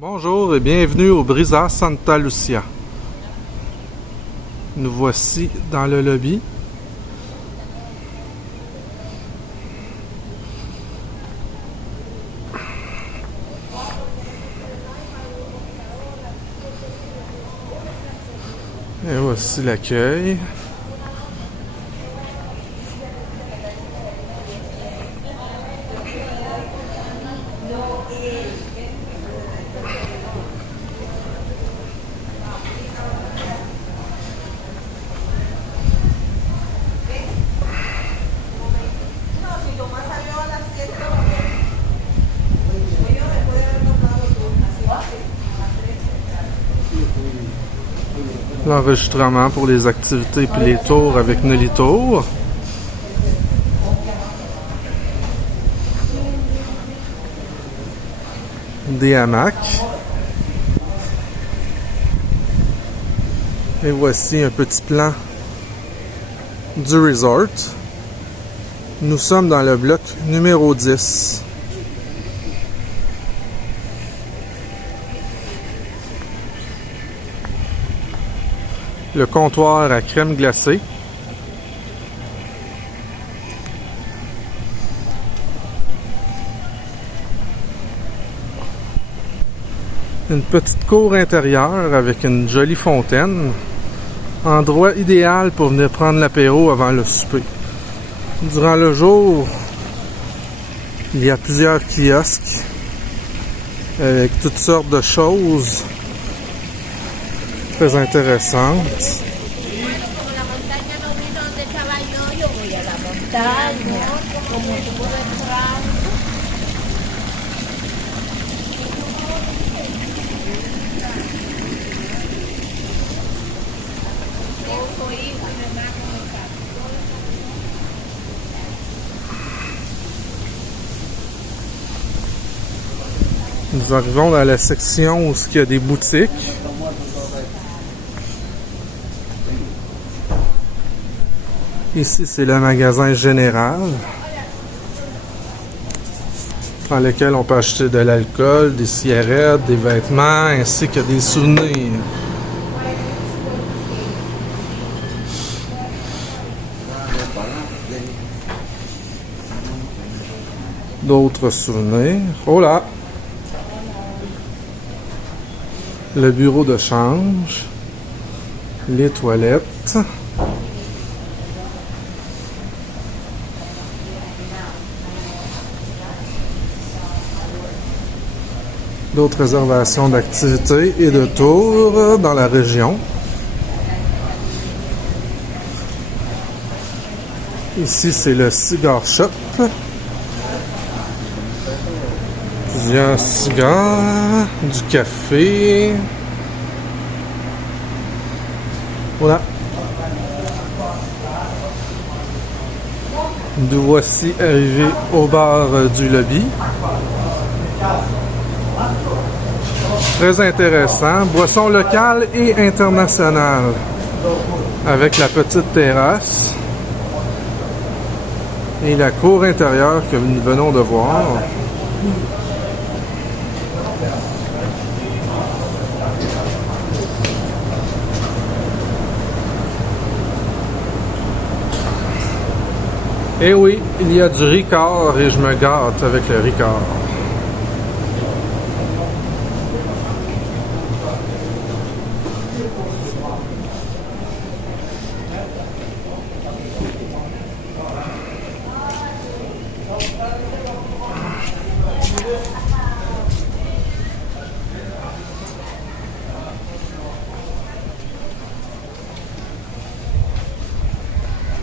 Bonjour et bienvenue au Brisa Santa Lucia. Nous voici dans le lobby. Et voici l'accueil. L'enregistrement pour les activités puis les tours avec Nelly Tour. Des hamacs. Et voici un petit plan du resort. Nous sommes dans le bloc numéro 10. Le comptoir à crème glacée. Une petite cour intérieure avec une jolie fontaine. Endroit idéal pour venir prendre l'apéro avant le souper. Durant le jour, il y a plusieurs kiosques avec toutes sortes de choses très intéressantes. Nous arrivons dans la section où il y a des boutiques. Ici, c'est le magasin général dans lequel on peut acheter de l'alcool, des cigarettes, des vêtements, ainsi que des souvenirs. D'autres souvenirs. Oh là! Le bureau de change. Les toilettes. D'autres réservations d'activités et de tours dans la région. Ici, c'est le cigar shop. Plusieurs cigares, du café. Voilà. Nous voici arrivés au bar du lobby. Très intéressant. Boisson locale et internationale. Avec la petite terrasse. Et la cour intérieure que nous venons de voir. Et oui, il y a du Ricard et je me gâte avec le Ricard.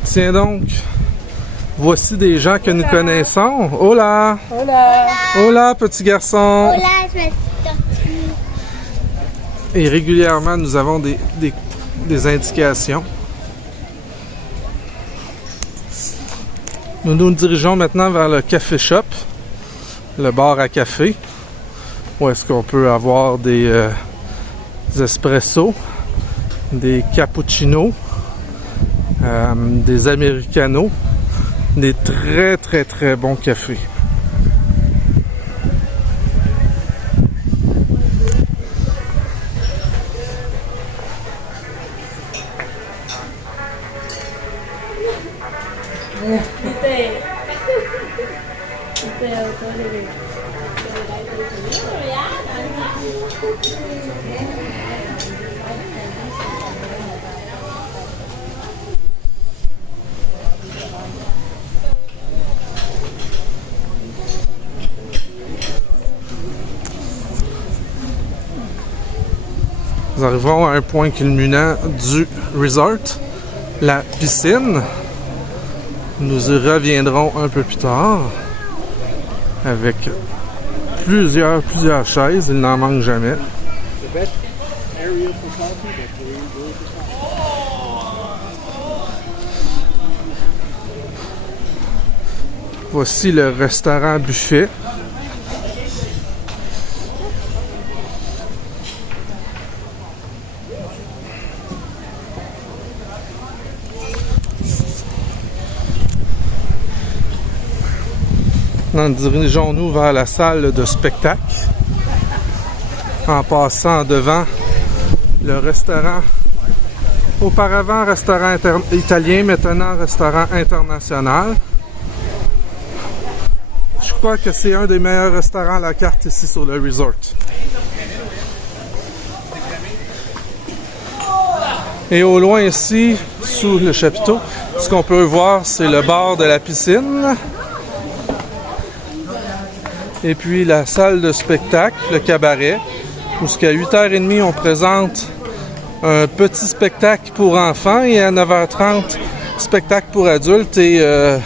Tiens donc, voici des gens que nous connaissons. Hola! Hola! Hola, petit garçon! Hola, je m'appelle Tortue. Et régulièrement, nous avons des indications. Nous nous dirigeons maintenant vers le café shop, le bar à café, où est-ce qu'on peut avoir des espressos, des cappuccinos, des americanos, des très très très bons cafés. Nous arrivons à un point culminant du resort, la piscine. Nous y reviendrons un peu plus tard avec plusieurs chaises. Il n'en manque jamais. Voici le restaurant buffet. Nous dirigeons-nous vers la salle de spectacle en passant devant le restaurant, auparavant restaurant italien, maintenant restaurant international. Je crois que c'est un des meilleurs restaurants à la carte ici sur le resort. Et au loin ici, sous le chapiteau, ce qu'on peut voir, c'est le bar de la piscine. Et puis la salle de spectacle, le cabaret, où jusqu'à 8h30, on présente un petit spectacle pour enfants et à 9h30, spectacle pour adultes et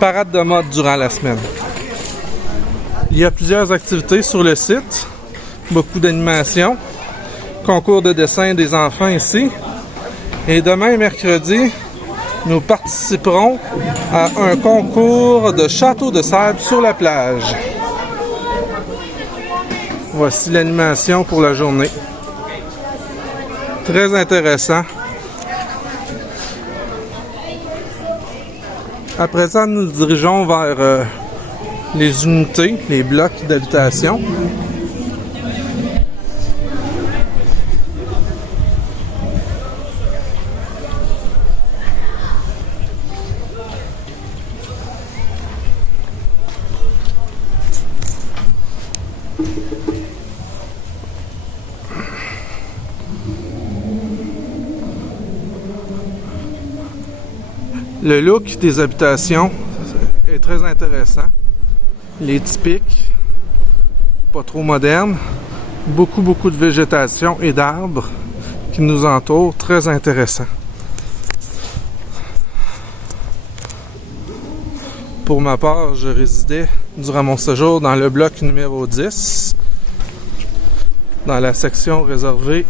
parade de mode durant la semaine. Il y a plusieurs activités sur le site, beaucoup d'animations, concours de dessin des enfants ici. Et demain, mercredi, nous participerons à un concours de château de sable sur la plage. Voici l'animation pour la journée. Très intéressant. À présent, nous nous dirigeons vers les unités, les blocs d'habitation. Le look des habitations est très intéressant. Il est typique, pas trop moderne. Beaucoup de végétation et d'arbres qui nous entourent. Très intéressant. Pour ma part, je résidais durant mon séjour dans le bloc numéro 10, dans la section réservée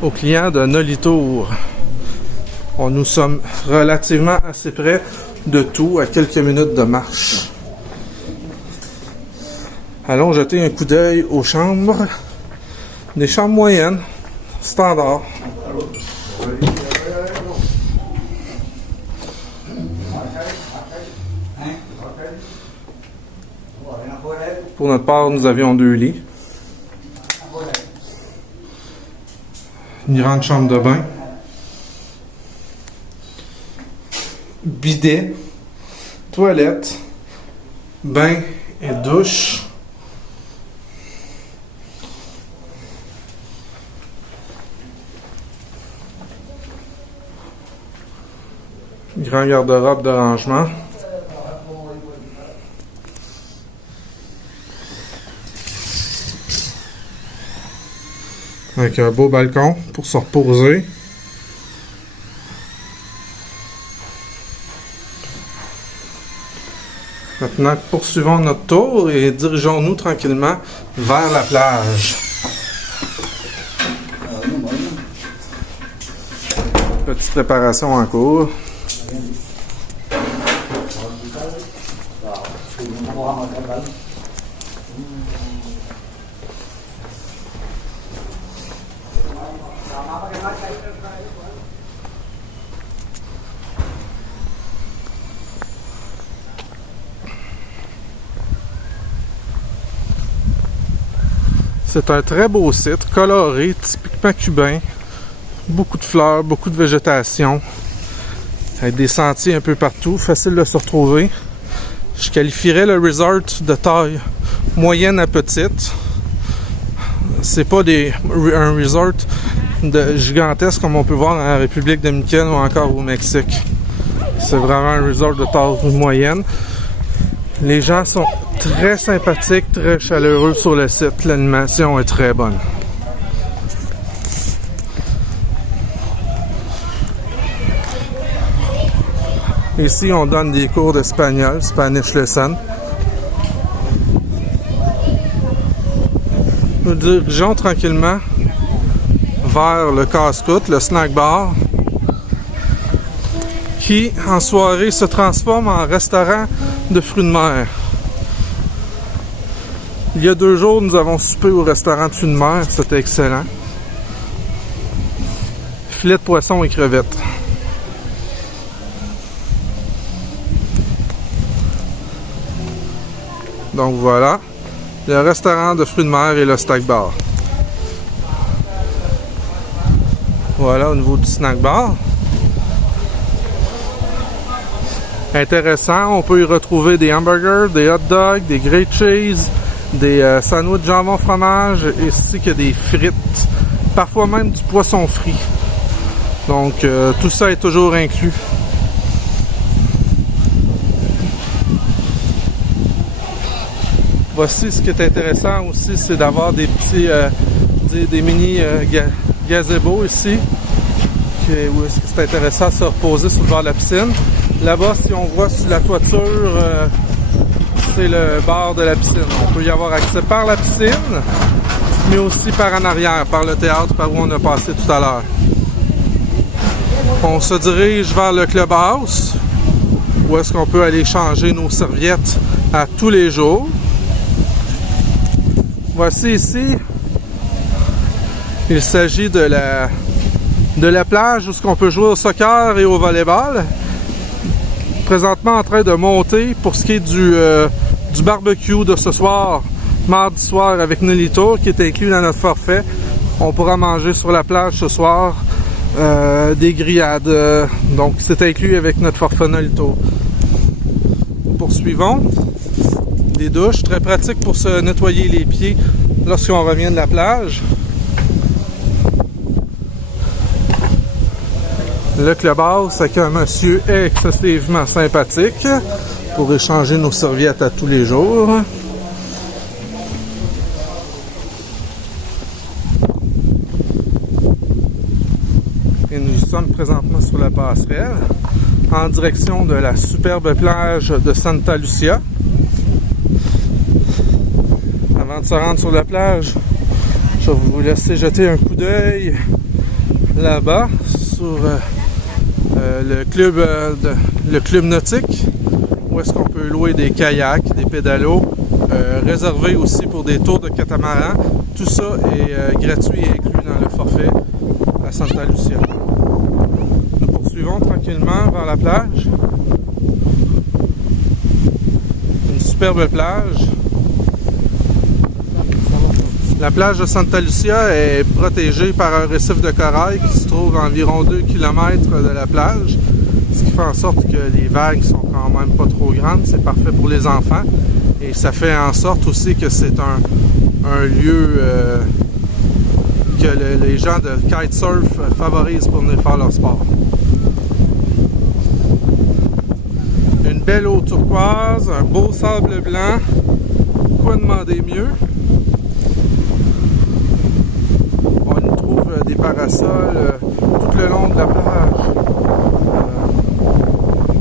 aux clients de Nolitour. Nous sommes relativement assez près de tout, à quelques minutes de marche. Allons jeter un coup d'œil aux chambres. Des chambres moyennes, standard. Pour notre part, nous avions 2 lits. Une grande chambre de bain. Bidet, toilette, bain et douche. Grand garde-robe de rangement. Avec un beau balcon pour se reposer. Maintenant, poursuivons notre tour et dirigeons-nous tranquillement vers la plage. Petite préparation en cours. C'est un très beau site, coloré, typiquement cubain. Beaucoup de fleurs, beaucoup de végétation. Avec des sentiers un peu partout, facile de se retrouver. Je qualifierais le resort de taille moyenne à petite. c'est pas un resort gigantesque comme on peut voir en République dominicaine ou encore au Mexique. C'est vraiment un resort de taille moyenne. Les gens sont très sympathiques, très chaleureux sur le site. L'animation est très bonne. Ici, on donne des cours d'espagnol, Spanish Lesson. Nous dirigeons tranquillement vers le casse-croûte, le snack bar, qui, en soirée, se transforme en restaurant de fruits de mer. Il y a 2 jours, nous avons soupé au restaurant de fruits de mer. C'était excellent. Filet de poisson et crevettes. Donc voilà, le restaurant de fruits de mer et le snack bar. Voilà au niveau du snack bar. Intéressant, on peut y retrouver des hamburgers, des hot dogs, des grilled cheese, des sandwichs jambon fromage, ainsi que des frites, parfois même du poisson frit. Donc tout ça est toujours inclus. Voici ce qui est intéressant aussi, c'est d'avoir des petits des mini gazebos ici. Où est-ce que c'est intéressant de se reposer sur le bord de la piscine. Là-bas, si on voit sur la toiture, c'est le bord de la piscine. On peut y avoir accès par la piscine, mais aussi par en arrière, par le théâtre, par où on a passé tout à l'heure. On se dirige vers le clubhouse, où est-ce qu'on peut aller changer nos serviettes à tous les jours. Voici ici, il s'agit de la plage où on peut jouer au soccer et au volleyball. Présentement en train de monter pour ce qui est du barbecue de ce soir, mardi soir avec Nolito, qui est inclus dans notre forfait. On pourra manger sur la plage ce soir des grillades, donc c'est inclus avec notre forfait Nolito. Poursuivons. Des douches, très pratiques pour se nettoyer les pieds lorsqu'on revient de la plage. Le clubhouse avec un monsieur excessivement sympathique pour échanger nos serviettes à tous les jours. Et nous sommes présentement sur la passerelle en direction de la superbe plage de Santa Lucia. Avant de se rendre sur la plage, je vais vous laisser jeter un coup d'œil là-bas sur le club nautique, où est-ce qu'on peut louer des kayaks, des pédalos, réservés aussi pour des tours de catamaran. Tout ça est gratuit et inclus dans le forfait à Santa Lucia. Nous poursuivons tranquillement vers la plage. Une superbe plage. La plage de Santa Lucia est protégée par un récif de corail qui se trouve à environ 2 km de la plage, ce qui fait en sorte que les vagues sont quand même pas trop grandes. C'est parfait pour les enfants et ça fait en sorte aussi que c'est un lieu que les gens de kitesurf favorisent pour venir faire leur sport. Une belle eau turquoise, un beau sable blanc, quoi demander mieux? Des parasols tout le long de la plage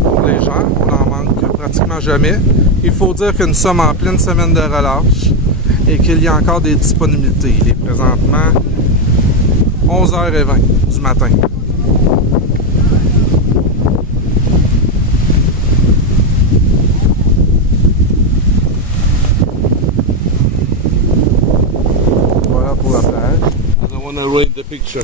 pour les gens. On n'en manque pratiquement jamais. Il faut dire que nous sommes en pleine semaine de relâche et qu'il y a encore des disponibilités. Il est présentement 11h20 du matin. Voilà pour la plage. I want to ruin the picture.